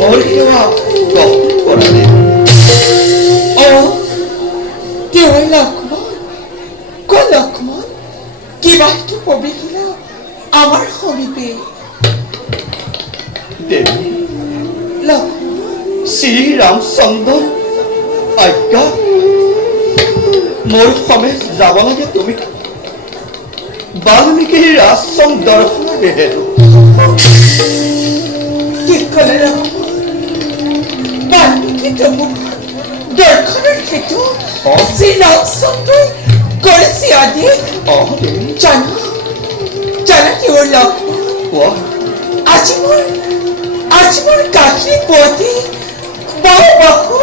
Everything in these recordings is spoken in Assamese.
মোৰ সেৱা কৰালে লক্ষ্মণ কিবা একটু প্ৰবেশিলা আমাৰ সমীপে দেবী শ্ৰী ৰামচন্দ্ৰ আজ্ঞা মোৰ সমে যাব লাগে তুমি বাল্মীকি আশ্ৰম দৰ্শনৰে হেতু কি কলে বাল্মীকি দৰ্শনৰ হেতু শ্ৰী ৰামচন্দ্ৰ কৰেছি আদি জানা কি ওৰ লক্ষ্মণ আজি মোৰ কাকি পতি বাহু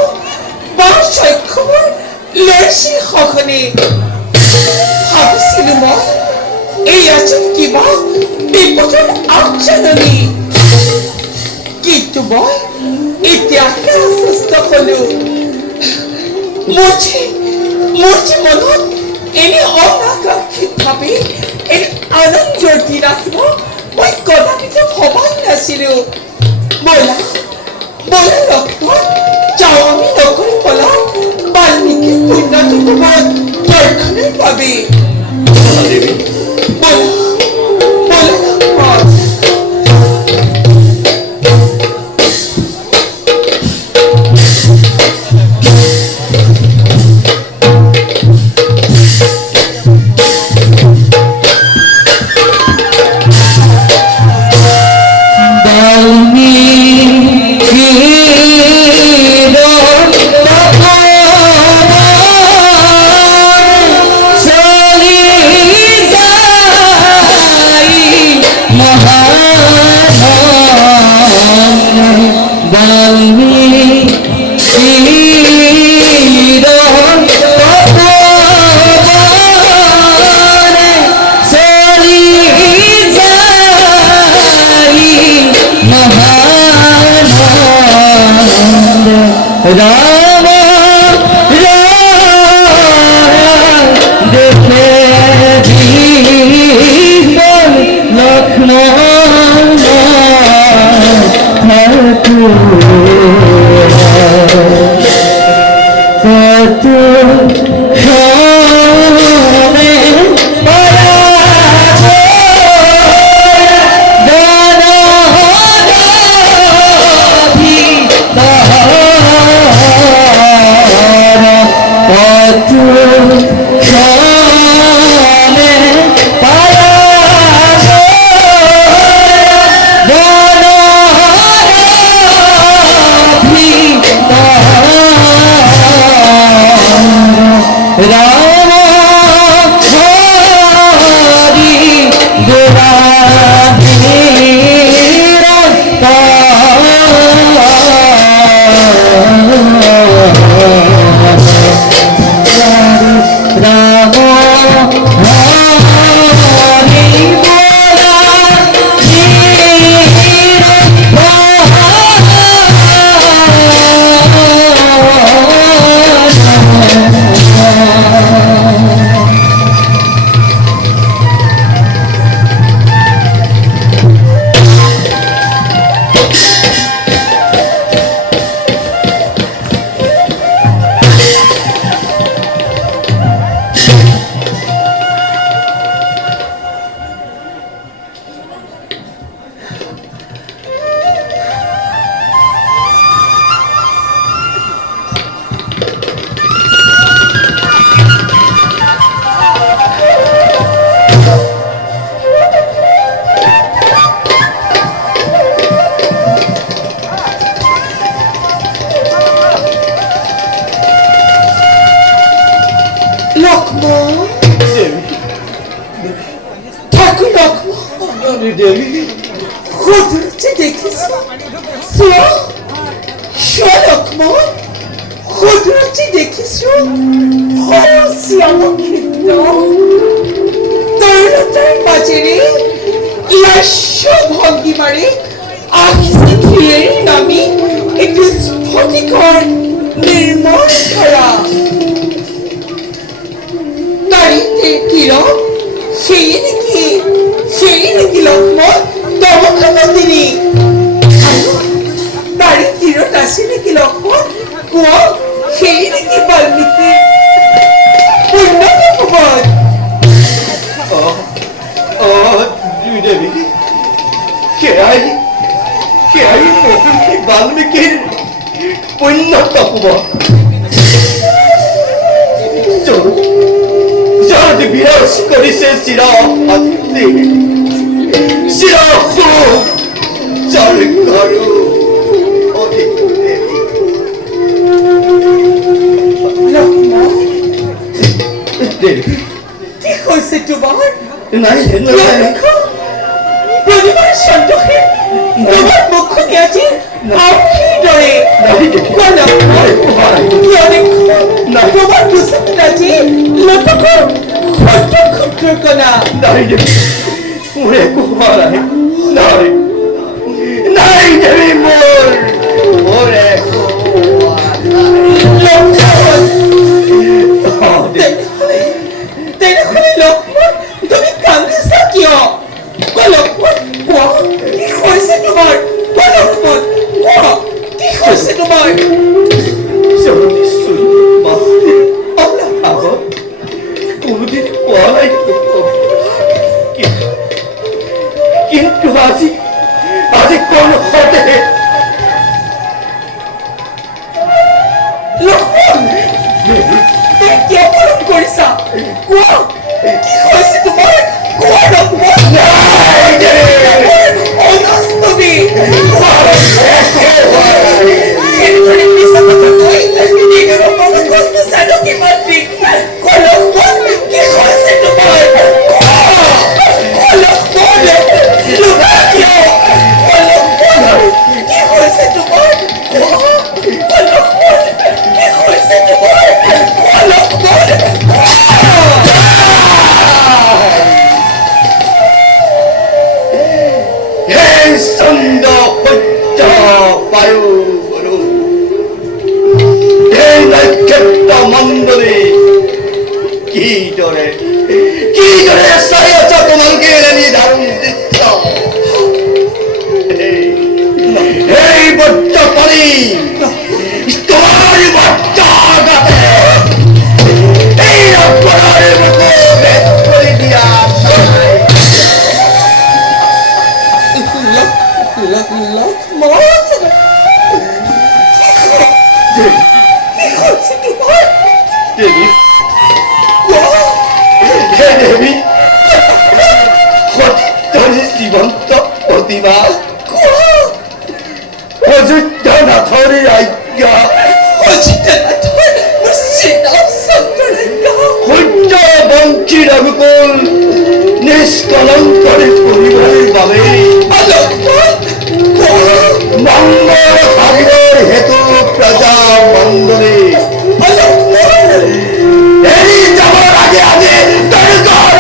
বাহু সক্ষমৰ লৈছি সঘনে ভাবিছিলো মই এই আজি কিবা বিপদৰ আগজাননী কিন্তু মই এতিয়াহে আশ্বস্ত হলো মোৰ যে মনত এনে অনাকাঙ্ক্ষিত ভাবে এনে আনন্দৰ দিন আহিব মই কদাপিতে ভবাই নাছিলো বলা লক্ষ্মণ যাও আমি নকৰি বলা বাল্মীকি পুণ্যটো তোমাৰ দৰ্শনৰ বাবে বলা লক্ষ্মণ সেই নাকি লক্ষ্মণ তবখানা তিনি বাড়িতে আছে নেকি লক্ষ্মণ কোৱা সেই নেকি বাল্মীকি পুণ্য ভগৱান দেৱী সেয়াই মহৰ্ষি বাল্মীকিৰ পুণ্য তপোবন যাৰ বিৰাজ কৰিছে চিৰ শান্তি চিৰ সুখ যাৰ ঘৰো অধিক লক্ষ্মণ দেৱী কি হৈছে তোমাৰ নাই প্ৰতিবাৰ সন্তোষে তোমাৰ মুখখন আজি আউসীৰ দৰে কোৱা লক্ষ্মণ কিয় দেখোন তোমাৰ দুচকুত আজি লটকৰ ক্ষুদ্ৰ ক্ষুদ্ৰ কণা নাই দেৱী মোৰ একো হোৱা নাই নাই দেৱী মোৰ একো হোৱা লক্ষ্মণ নাই তেনেহলে লক্ষ্মণ তুমি কান্দিছা কিয় কোৱা লক্ষ্মণ কোৱা কি হৈছে তোমাৰ কোৱা লক্ষ্মণ কোৱা কি হৈছে তোমাৰ আগত কোনোদিন পোৱা নাই কিন্তু আজি কোন হতে লক্ষ্মণ তুমি কিয় পালন কৰিছা কোৱা কি হৈছে তোমাৰ কোৱা লক্ষ্মণ অনাস্তমী এনেদৰে মিছা কথা কৈ নিজৰ মনত কষ্ট জানো কিমান দিন কোৱা লক্ষ্মণ কি হৈছে তোমাৰ কোৱা লক্ষ্মণ লুকা কিয় কোৱা লক্ষ্মণ কি হৈছে তোমাৰ কোৱা লক্ষ্মণ কি হৈছে তোমাৰ কোৱা লক্ষ্মণ হে চন্দ্ৰ সূৰ্য বায়ু বৰুণ হে নক্ষত্ৰ মণ্ডলী কিদৰে চাই আছা তোমালোকে এনে দাৰুণ দৃশ্য এই বজ্ৰ পানী তোমাৰ বজ্ৰ আঘাতে এই ৰক্ষণৰ মুখো ভেদ কৰি দিয়া নাই। লক্ষ্মণ কি হৈছে তোমাৰ দেৱী হে দেৱী সত্যৰে জীৱন্ত প্ৰতিভা অযোধ্যা নাথৰ আজ্ঞা সূৰ্য বংশী ৰঘুকুল নিষ্কলংকৰে কৰিবৰ বাবে মংগল সাগৰ হেতু প্ৰজা মণ্ডলী এৰি যাব লাগে আজি দৰিদ্ৰৰ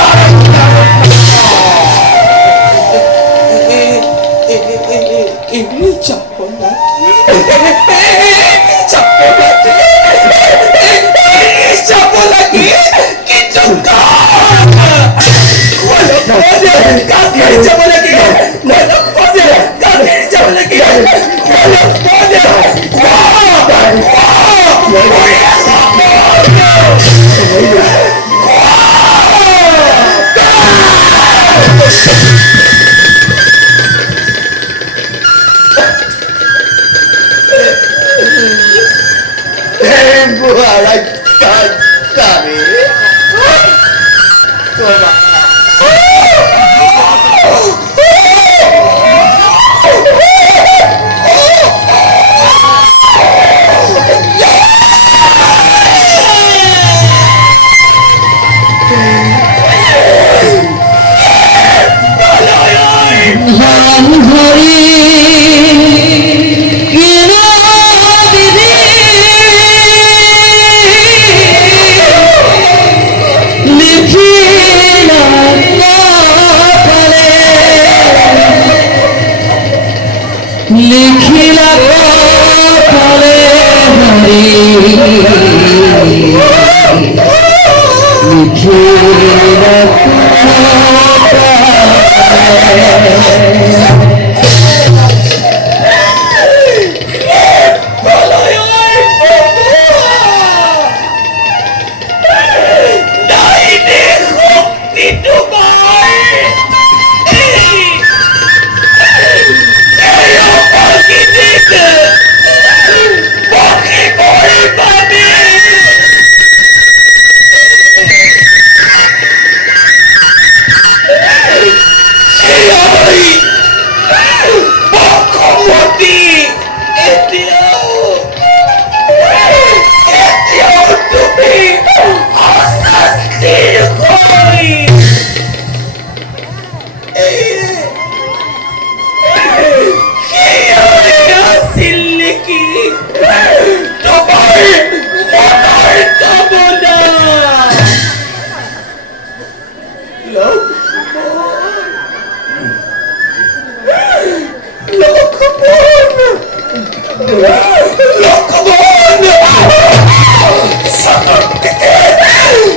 লিখিলা কপালে হৰি লিখিলা কপালে লক্ষ্মণ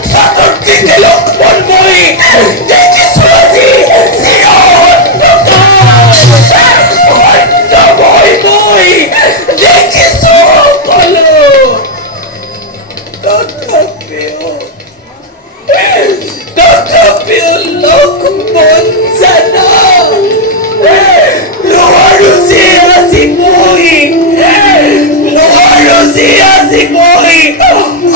সাতর্কিতে লক্ষ্মণ মই দেখিছো আজি মই দেখিছো সকলো তথাপিও লক্ষ্মণ জানা নোৱাৰো যে আজি মই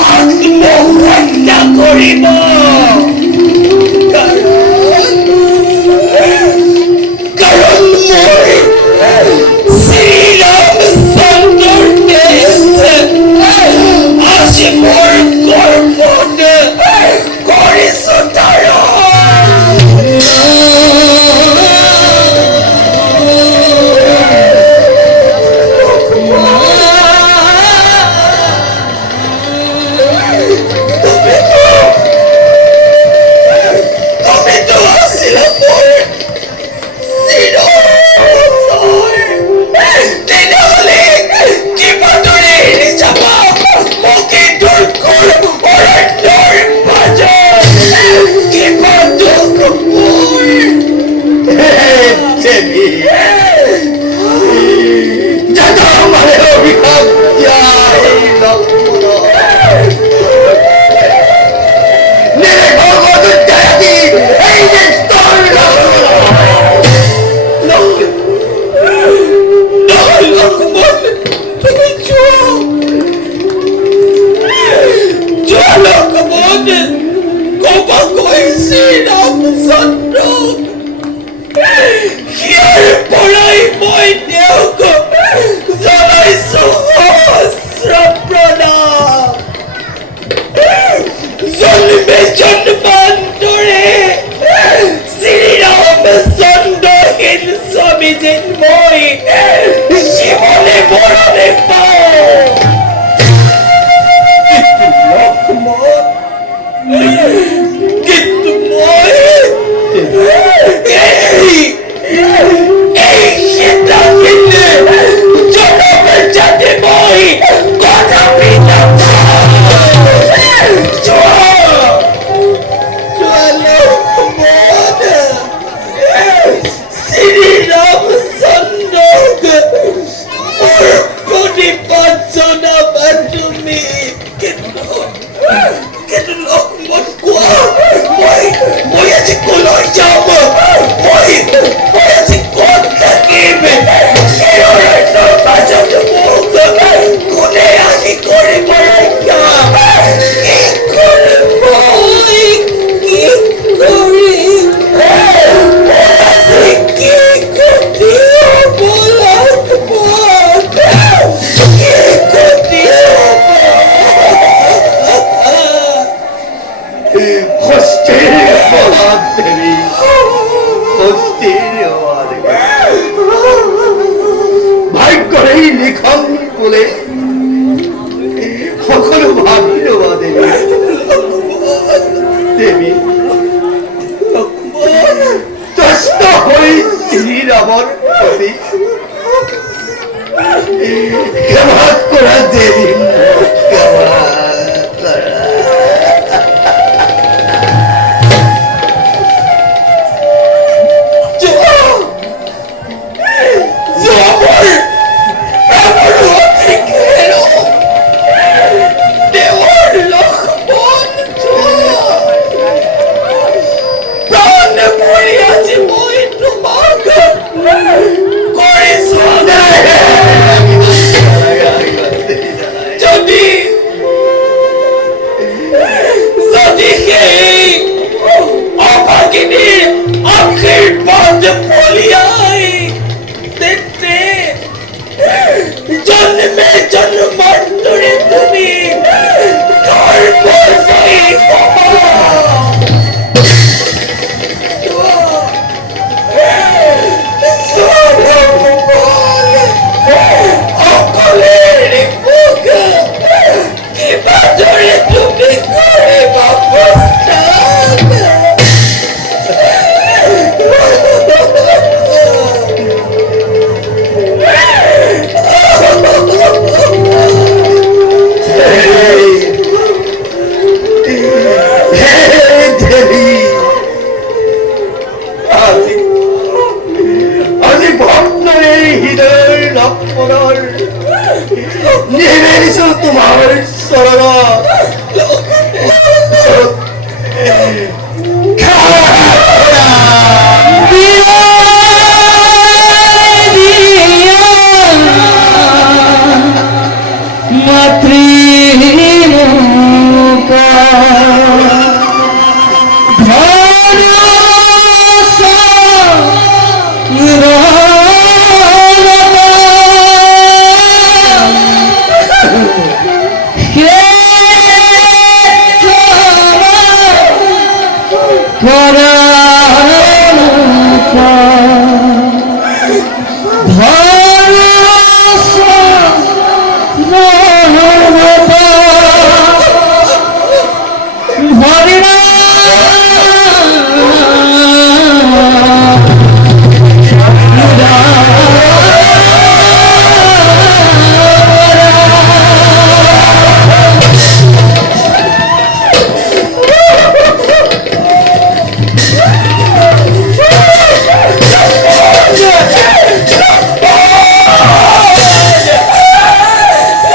আত্মহত্যা কৰিব কাৰণ মই শ্ৰীৰামচন্দ্ৰৰ আজি মোৰ কৰ্মত কৰিছো তাৰা আপোনাৰ নিবেদিছো তোমাৰ চৰণত ভৰনা